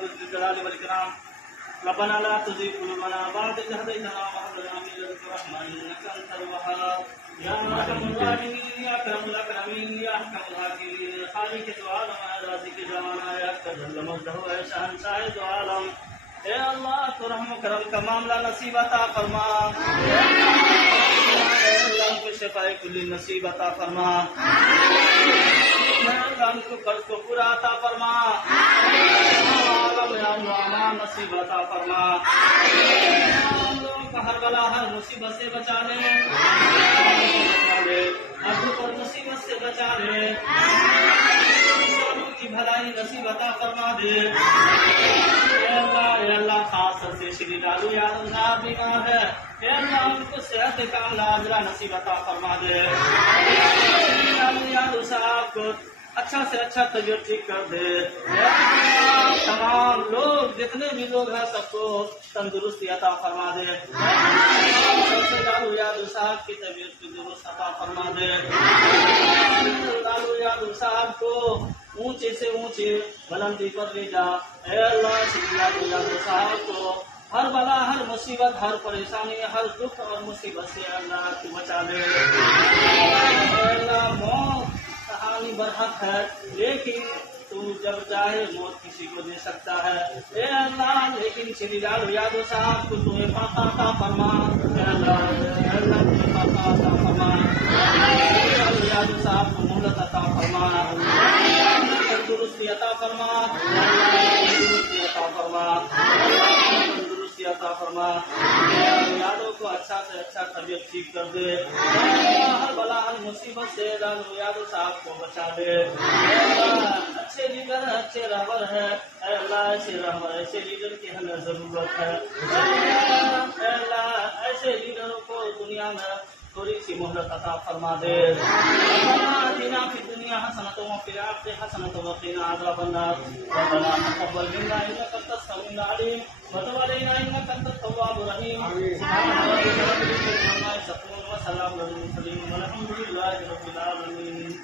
ذو الجلال والإكرام. ربنا لا تزغ قلوبنا بعد إذ هديتنا وهب لنا من لدنك رحمة إنك أنت الوهاب. يا أرحم الراحمين يا أكرم الأكرمين يا أحكم الحاكمين خالق تو عالم ہے رازق جوانا ہے جل مجدہ ہے شہنشاہ دو عالم. اے اللہ تو رحم و کرم کا معاملہ نصیب عطا فرما. اے اللہ کو شفاء کلی نصیب عطا فرما. اے اللہ کو قرض کو پورا عطا فرما. عالم یا امان نصیب عطا فرما. ہم لوگوں کو ہر بلا ہر مصیبت سے بچا لے. ہر پر مصیبت سے بچا لے. انسانوں کی بھلائی نصیب عطا فرما دے. اے اللہ خاص سے شری لالو یاد صاحب بیمار ہے. اے اللہ ان کو صحت کاملہ عاجلہ نصیب عطا فرما دے. شری لالو یاد صاحب کو اچھا سے اچھا طبیعت ٹھیک کر دے. تمام لوگ جتنے بھی لوگ ہیں سب کو تندرستی عطا فرما دے. لالو یاد صاحب کی طبیعت کو درست عطا فرما دے. لالو یاد صاحب کو اونچے سے اونچے بلندی پر لے جا. اے اللہ شری لالو یاد صاحب کو ہر بلا ہر مصیبت ہر پریشانی ہر دکھ اور مصیبت سے اللہ تو بچا لے. اے اللہ موت کہانی برحق ہے لیکن تو جب چاہے موت کسی کو دے سکتا ہے. اے اللہ لیکن شری لالو یادو صاحب کو تو عطا فرما. اے اللہ تو عطا فرما. شری لالو یادو صاحب کو مہلت عطا فرما. تندرستی عطا فرما. تندرستی عطا فرما. تندرستی عطا فرما. یادوں کو اچھا سے اچھا طبیعت ٹھیک کر دے. ہر بلا ہر مصیبت سے لالو یادو صاحب کو بچا دے. اچھے لیڈر اچھے رہبر ہے. اے اللہ ایسے رہبر ایسے لیڈر کی ہمیں ضرورت ہے. اے اللہ ایسے لیڈروں کو دنیا میں تھوڑی سی مہلت عطا فرما دے. آتنا فی الدنیا حسنۃ وفی الآخرۃ حسنۃ وقنا عذاب النار. ربنا تقبل منا انک انت السمیع العلیم وتب علینا انک انت التواب